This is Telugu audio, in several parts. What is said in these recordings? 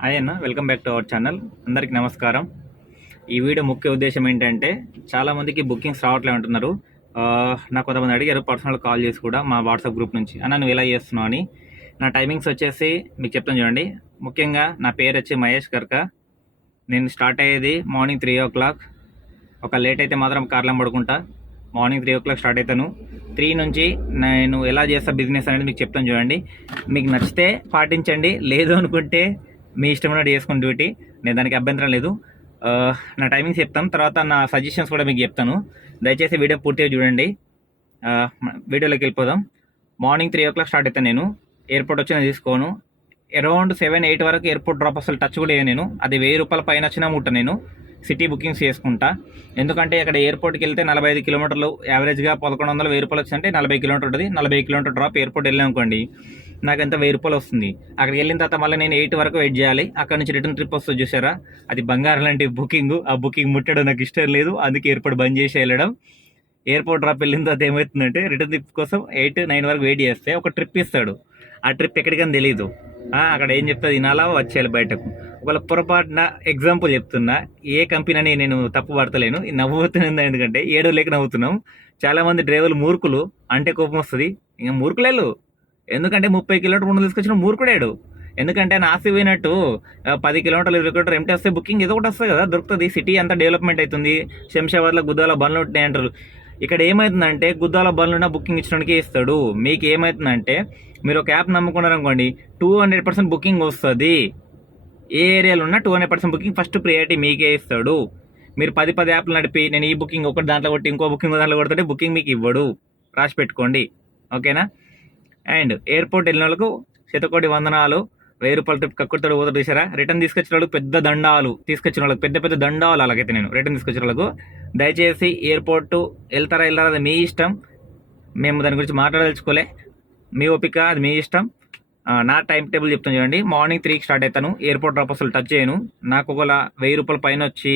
హాయ్ అన్న, welcome back to our channel. అందరికీ నమస్కారం. ఈ వీడియో ముఖ్య ఉద్దేశం ఏంటంటే, చాలామందికి బుకింగ్స్ రావట్లే అంటున్నారు. నాకు కొంతమంది అడిగారు పర్సనల్ కాల్ చేసి కూడా మా వాట్సాప్ గ్రూప్ నుంచి, అన్న నువ్వు ఎలా చేస్తున్నావు అని. నా టైమింగ్స్ వచ్చేసి మీకు చెప్తాను చూడండి. ముఖ్యంగా నా పేరు వచ్చి మహేష్ కర్క. నేను స్టార్ట్ అయ్యేది మార్నింగ్ 3 o'clock. ఒక లేట్ అయితే మాత్రం కార్లో పడుకుంటా. మార్నింగ్ 3 o'clock స్టార్ట్ అవుతాను. 3 నుంచి నేను ఎలా చేస్తా బిజినెస్ అనేది మీకు చెప్తాను చూడండి. మీకు నచ్చితే పాటించండి, లేదు అనుకుంటే మీ ఇష్టమైనట్టు చేసుకుని డ్యూటీ. నేను దానికి అభ్యంతరం లేదు. నా టైమింగ్స్ చెప్తాను, తర్వాత నా సజెషన్స్ కూడా మీకు చెప్తాను. దయచేసి వీడియో పూర్తిగా చూడండి. వీడియోలోకి వెళ్ళిపోదాం. మార్నింగ్ 3 o'clock స్టార్ట్ అవుతాను. నేను ఎయిర్పోర్ట్ వచ్చినా తీసుకోను. అరౌండ్ 7-8 వరకు ఎయిర్పోర్ట్ డ్రాప్ అసలు టచ్ కూడా నేను. అది 1000 రూపాయల పైన వచ్చినా ముట్ట నేను సిటీ బుకింగ్స్ చేసుకుంటా. ఎందుకంటే అక్కడ ఎయిర్పోర్ట్కి వెళ్తే 45 కిలోమీటర్లు, యావరేజ్గా 1100 1000 రూపాయలు వచ్చిందంటే 40 కిలోమీటర్ ఉంటుంది. 40 కిలోమీటర్ డ్రాప్ ఎయిర్పోర్ట్ వెళ్ళాం అనుకోండి, నాకు ఎంత 1000 రూపాయలు వస్తుంది. అక్కడికి వెళ్ళిన తర్వాత మళ్ళీ నేను 8 వరకు వెయిట్ చేయాలి. అక్కడ నుంచి రిటర్న్ ట్రిప్ వస్తుంది చూసారా, అది బంగారం లాంటి బుకింగ్. ఆ బుకింగ్ ముట్టడం నాకు ఇష్టం లేదు, అందుకే ఎయిర్పోర్ట్ బంద్ చేసి వెళ్ళడం. ఎయిర్పోర్ట్ డ్రాప్ వెళ్ళిన తర్వాత ఏమవుతుందంటే, రిటర్న్ ట్రిప్ కోసం 8-9 వరకు వెయిట్ చేస్తే ఒక ట్రిప్ ఇస్తాడు. ఆ ట్రిప్ ఎక్కడికని తెలియదు. అక్కడ ఏం చెప్తా తినాలా వచ్చేయాలి బయటకు. ఒకవేళ పొరపాటున ఎగ్జాంపుల్ చెప్తున్నా, ఏ కంపెనీ అని నేను తప్పు పడతలేను, నవ్వుతుంది. ఎందుకంటే ఏడో లేక నవ్వుతున్నాం. చాలామంది డ్రైవర్లు మూర్ఖులు అంటే కోపం వస్తుంది. ఇంకా మూర్ఖులేళ్ళు. ఎందుకంటే 30 కిలోమీటర్ ముందు తీసుకొచ్చిన మూర్ఖుడేడు. ఎందుకంటే నా ఆస్తి పోయినట్టు 10 కిలోమీటర్లు 20 కిలోమీటర్ ఎంటీ వస్తే బుకింగ్ ఏదో ఒకటి వస్తుంది కదా, దొరుకుతుంది. సిటీ అంతా డెవలప్మెంట్ అవుతుంది. శంషాబాద్లో గుద్దాల బండ్లు ఉంటున్నాయి అంటారు. ఇక్కడ ఏమవుతుందంటే, గుద్దాల బండ్లున్న బుకింగ్ ఇచ్చడానికి ఇస్తాడు. మీకు ఏమవుతుందంటే, మీరు ఒక యాప్ నమ్ముకున్నారనుకోండి, 200% బుకింగ్ వస్తుంది. ఏ ఏరియాలో ఉన్నా 200% బుకింగ్ ఫస్ట్ ప్రియారిటీ మీకే ఇస్తాడు. మీరు 10 యాప్లు నడిపి నేను ఈ బుకింగ్ ఒకటి దాంట్లో కొట్టి ఇంకో బుకింగ్ దాంట్లో కొడుతుంటే బుకింగ్ మీకు ఇవ్వడు. రాసి పెట్టుకోండి, ఓకేనా. అండ్ ఎయిర్పోర్ట్ వెళ్ళిన వాళ్ళకు శతకోటి వందనాలు. 1000 రూపాయల ట్రిప్ కక్కుడుతాడు పోతాడు చూసారా. రిటర్న్ తీసుకొచ్చిన వాళ్ళకి పెద్ద దండాలు, తీసుకొచ్చిన వాళ్ళకి పెద్ద దండాలు. అలాగైతే నేను రిటర్న్ తీసుకొచ్చిన వాళ్ళకు దయచేసి ఎయిర్పోర్ట్ వెళ్తారా అది మీ ఇష్టం. మేము దాని గురించి మాట్లాడదలుచుకోలే, మీ ఓపిక, అది మీ ఇష్టం. నా టైం టేబుల్ చెప్తాను చూడండి. మార్నింగ్ 3కి స్టార్ట్ అవుతాను. ఎయిర్పోర్ట్ డ్రాప్ అసలు టచ్ చేయను. నాకు ఒకవేళ 1000 రూపాయల పైన వచ్చి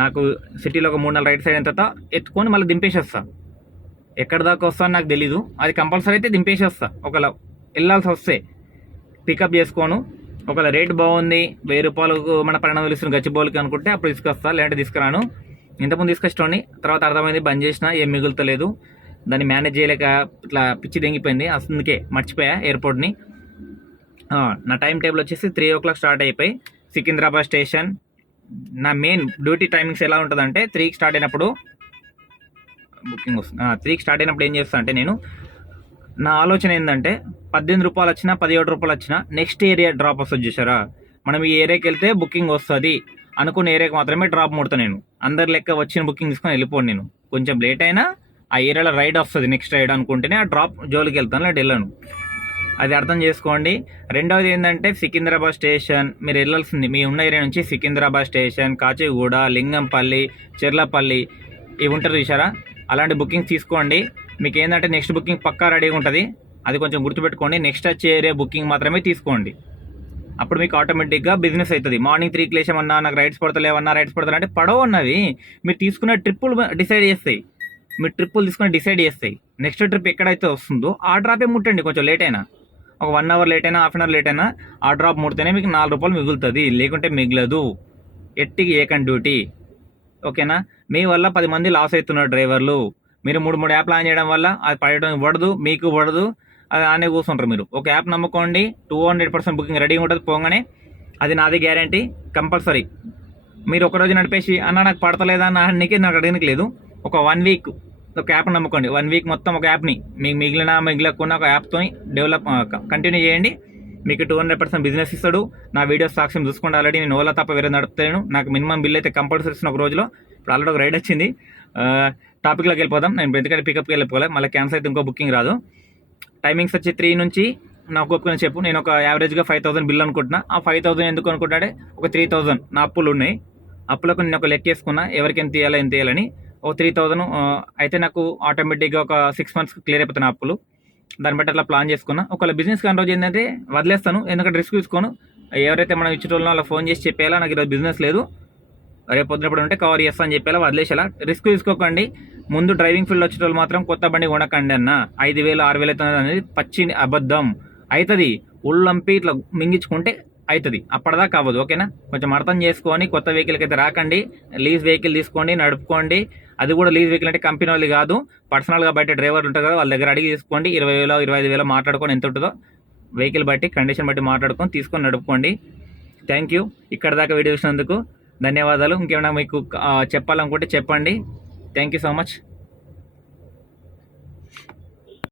నాకు సిటీలో ఒక 3-4 రైట్ సైడ్ అయిన తర్వాత ఎత్తుకొని మళ్ళీ దింపేసేస్తా. ఎక్కడ దాకా వస్తాను నాకు తెలీదు, అది కంపల్సరీ అయితే దింపేసేస్తా. ఒకవేళ వెళ్ళాల్సి వస్తే పికప్ చేసుకోను. ఒకవేళ రేట్ బాగుంది, 1000 రూపాయలకు మన 1200 ఇస్తున్న గచ్చిబౌలికి అనుకుంటే అప్పుడు తీసుకొస్తా, లేదంటే తీసుకురాను. ఇంతకుముందు తీసుకొచ్చి తర్వాత అర్థమైంది, బంద్ చేసిన, ఏం మిగులుతలేదు. దాన్ని మేనేజ్ చేయలేక ఇట్లా పిచ్చి దెంగిపోయింది. అందుకే మర్చిపోయా ఎయిర్పోర్ట్ని. నా టైం టేబుల్ వచ్చేసి 3 o'clock స్టార్ట్ అయిపోయి సికింద్రాబాద్ స్టేషన్. నా మెయిన్ డ్యూటీ టైమింగ్స్ ఎలా ఉంటుందంటే, 3కి స్టార్ట్ అయినప్పుడు బుకింగ్ వస్తుంది. 3కి స్టార్ట్ అయినప్పుడు ఏం చేస్తా అంటే, నేను నా ఆలోచన ఏంటంటే, 18 రూపాయలు వచ్చినా 17 రూపాయలు వచ్చినా నెక్స్ట్ ఏరియా డ్రాప్ వస్తుంది చూసారా. మనం ఈ ఏరియాకి వెళ్తే బుకింగ్ వస్తుంది అనుకున్న ఏరియాకి మాత్రమే డ్రాప్ ముడతాను నేను. అందరి లెక్క వచ్చిన బుకింగ్ తీసుకొని వెళ్ళిపోను నేను. కొంచెం లేట్ అయినా ఆ ఏరియాలో రైడ్ వస్తుంది, నెక్స్ట్ రైడ్ అనుకుంటేనే ఆ డ్రాప్ జోలికి వెళ్తాను, లేదంటే వెళ్ళను. అది అర్థం చేసుకోండి. రెండవది ఏంటంటే, సికింద్రాబాద్ స్టేషన్ మీరు వెళ్ళాల్సింది. మీ ఉన్న ఏరియా నుంచి సికింద్రాబాద్ స్టేషన్, కాచిగూడ, లింగంపల్లి, చెర్లపల్లి ఇవి ఉంటారు చూసారా, అలాంటి బుకింగ్ తీసుకోండి. మీకు ఏంటంటే నెక్స్ట్ బుకింగ్ పక్కా రెడీగా ఉంటుంది. అది కొంచెం గుర్తుపెట్టుకోండి. నెక్స్ట్ వచ్చే ఏరియా బుకింగ్ మాత్రమే తీసుకోండి. అప్పుడు మీకు ఆటోమేటిక్గా బిజినెస్ అవుతుంది. మార్నింగ్ 3కి లేచామన్నా నాకు రైడ్స్ పడతలేవన్నా, రైడ్స్ పడతాయి అంటే పడవ ఉన్నవి. మీరు తీసుకున్న ట్రిప్పులు డిసైడ్ చేస్తాయి. మీరు ట్రిప్పులు తీసుకుని డిసైడ్ చేస్తాయి. నెక్స్ట్ ట్రిప్ ఎక్కడైతే వస్తుందో ఆ డ్రాపే ముట్టండి. కొంచెం లేట్ అయినా, ఒక 1 hour లేట్ అయినా, ½ hour లేట్ అయినా ఆ డ్రాప్ ముడితేనే మీకు 4 రూపాయలు మిగులుతుంది, లేకుంటే మిగలదు. ఎట్టికి ఏకన్ డ్యూటీ, ఓకేనా. మీ వల్ల 10 మంది లాస్ అవుతున్నారు డ్రైవర్లు. మీరు 3 యాప్లు ఆన్ చేయడం వల్ల అది పడడం పడదు, మీకు పడదు. అది ఆనే కూర్చుంటారు. మీరు ఒక యాప్ నమ్ముకోండి, 200% బుకింగ్ రెడీగా ఉంటుంది. పోగానే అది నాది గ్యారంటీ కంపల్సరీ. మీరు ఒకరోజు నడిపేసి అన్న నాకు పడతలేదా అన్నకి నాకు అడగనికి లేదు. ఒక 1 week ఒక యాప్ నమ్ముకోండి. 1 week మొత్తం ఒక యాప్ని మీకు మిగిలకుండా ఒక యాప్తో డెవలప్ కంటిన్యూ చేయండి. మీకు 200% బిజినెస్ ఇస్తాడు. నా వీడియోస్ సాక్ష్యం చూసుకోండి. ఆల్రెడీ నేను ఓలా తప్ప వేరే నడుపుతాను. నాకు మినిమం బిల్ అయితే కంపల్సరీ ఇస్తున్న ఒక రోజులో. ఇప్పుడు ఆల్రెడీ ఒక రైడ్ వచ్చింది. టాపిక్లోకి వెళ్ళిపోదాం. నేను ఎందుకంటే పికప్కి వెళ్ళిపోవాలి, మళ్ళీ క్యాన్సిల్ అయితే ఇంకో బుకింగ్ రాదు. టైమింగ్స్ వచ్చి 3 నుంచి నాకు ఒప్పుకుని చెప్పు. నేను ఒక యావరేజ్గా 5000 బిల్ అనుకుంటున్నా. ఆ 5000 ఎందుకు అనుకుంటాడే, ఒక 3000 నా అప్పులు ఉన్నాయి. అప్పులకు నేను ఒక లెక్క వేసుకున్నా, ఎవరికి ఎంత ఇవ్వాలని. ఒక 3000 అయితే నాకు ఆటోమేటిక్గా ఒక 6 months క్లియర్ అయిపోతాను అప్పులు. దాన్ని బట్టి అట్లా ప్లాన్ చేసుకున్నా. ఒకవేళ బిజినెస్ కానీ రోజు ఏంటంటే వదిలేస్తాను, ఎందుకంటే రిస్క్ తీసుకోను. ఎవరైతే మనం ఇచ్చేటోళ్ళో వాళ్ళకి ఫోన్ చేసి చెప్పేలా నాకు ఈరోజు బిజినెస్ లేదు, రేపు పొద్దునప్పుడు ఉంటే కవర్ చేస్తా అని చెప్పేలా వదిలేసేలా. రిస్క్ తీసుకోకండి. ముందు డ్రైవింగ్ ఫీల్డ్ వచ్చేటోళ్ళు మాత్రం కొత్త బండి కొనకండి అన్న. 5000 6000 అవుతుంది అనేది పచ్చి అబద్ధం. అవుతుంది, ఉళ్ళంపి ఇట్లా మింగించుకుంటే అవుతుంది, అప్పటిదాకా అవ్వదు. ఓకేనా, కొంచెం అర్థం చేసుకొని కొత్త వెహికల్కి అయితే రాకండి. లీజ్ వెహికల్ తీసుకోండి, నడుపుకోండి. అది కూడా లీజ్ వెహికల్ అంటే కంపెనీ వాళ్ళు కాదు, పర్సనల్గా బయట డ్రైవర్లు ఉంటారు కదా, వాళ్ళ దగ్గర అడిగి తీసుకోండి. 20,000 25,000 మాట్లాడుకొని ఎంత ఉంటుందో వెహికల్ బట్టి కండిషన్ బట్టి మాట్లాడుకొని తీసుకొని నడుపుకోండి. Thank you. ఇక్కడ దాకా వీడియో చూసినందుకు ధన్యవాదాలు. ఇంకేమైనా మీకు చెప్పాలనుకుంటే చెప్పండి. Thank you so much.